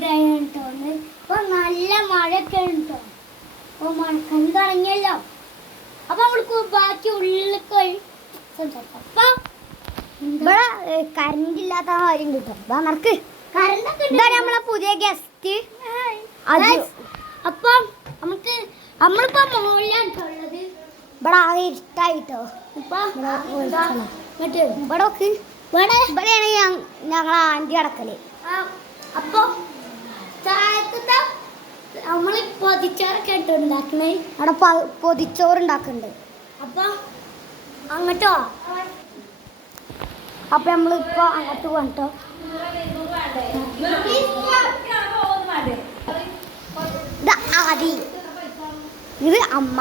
വീടായിട്ടോന്ന് ഇപ്പൊ നല്ല മഴയൊക്കെ ഉണ്ടോ. അപ്പൊ മഴക്കന്ന് തുടങ്ങിയല്ലോ. അപ്പൊ നമ്മൾക്ക് ബാക്കി ഉള്ളിലേക്ക് അപ്പൊ ഇവിടെ കറണ്ട് ഇല്ലാത്ത കാര്യം കിട്ടും. നടക്ക് ഇതാണ് നമ്മളെ പുതിയ ഗസ്റ്റ്. അപ്പം നമുക്ക് നമ്മളിപ്പോ മോളിലാണുള്ളത്. ഇവിടെ ആകെ ഇഷ്ടായിട്ടോ. ഇവിടെയാണ് ഞങ്ങളെ ആന്റി അടക്കല്. അപ്പൊ നമ്മള് പൊതിച്ചോറൊക്കെ ഇട്ട് ഉണ്ടാക്കണേ. അവിടെ പൊതിച്ചോറ് ഉണ്ടാക്കുന്നുണ്ട്. അപ്പൊ അങ്ങോട്ടോ അപ്പൊ നമ്മളിപ്പോ അങ്ങോട്ട് പോകട്ടോ. ഇത് ആദി, ഇത് അമ്മ,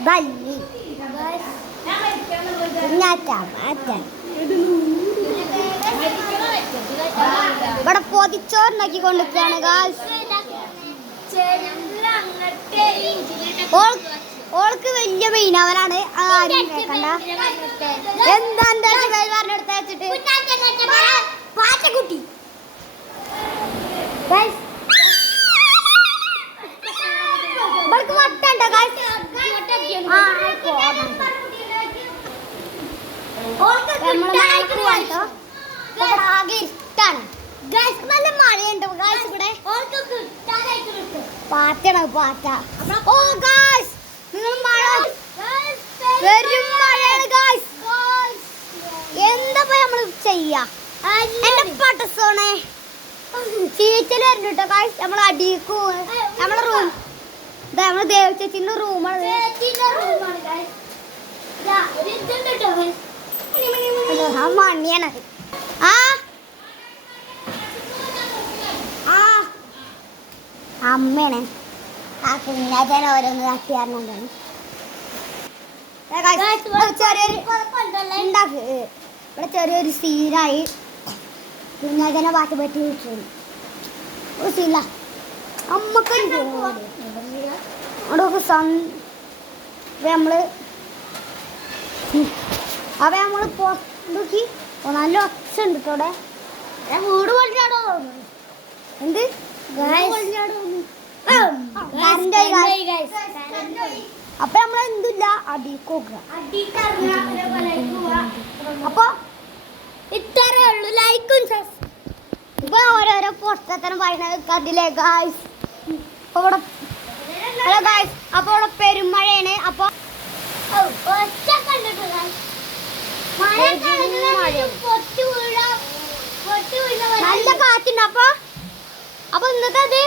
ഇതല്ലി, ഇവിടെ പൊതിച്ചോറുണ്ടാക്കി കൊണ്ടിരിക്കുകയാണ്. ഓൾക്ക് വലിയ മീനവനാണ്. എന്താ പറഞ്ഞെടുത്ത് വെച്ചിട്ട് പാറ്റക്കുട്ടി ഇവൾക്ക് വട്ടുണ്ടോ? ആകെ ഇഷ്ടാണ്. നല്ല മഴയുണ്ട് ഇവിടെ. പാറ്റാണ് പാറ്റ. ഓ ഗായ്സ്, നിങ്ങൾ മഴ വെറും മഴയാണ് ഗായ്സ്. എന്താ നമ്മള് ചെയ്യാ? എന്റെ പട്ടസോണെ ചീച്ചല് വരുന്നുട്ടോ ഗായ്സ്. നമ്മളെ അടിക്കൂ നമ്മളെ റൂം നമ്മള് ദേവ് ചേച്ചിന്റെ റൂമാണ്. മണിയാണ്. അമ്മയാണ് ആ കുഞ്ഞാച്ചനെ ഓരോന്ന് തട്ടിയാറുണ്ടാണ്. ഇവിടെ ചെറിയൊരു സീനായി. കുഞ്ഞാച്ചനെ പാട്ട് പറ്റി വിളിച്ചു സീല അമ്മക്ക് നമ്മള് അപ്പൊ നമ്മള് നോക്കി നല്ല ഒച്ച ഉണ്ട് ഇവിടെ. വീട് പൊളിച്ചാടോ എന്ത് അപ്പൊ നമ്മളെന്തില്ല അടിക്കുക. അപ്പൊ ഇത്രേ ഉള്ളൂ. ലൈക്കും ഇപ്പൊ ഓരോരോ പുസ്തകത്തിനും പറയുന്നത് അതിലെ ഗായ്സ്. ഇവിടെ ഹലോ ഗായ്സ്, അപ്പൊ ഇവിടെ പെരുമഴയാണ്. അപ്പൊ നല്ല കാറ്റുണ്ട്. അപ്പൊ ഇന്നത്തെ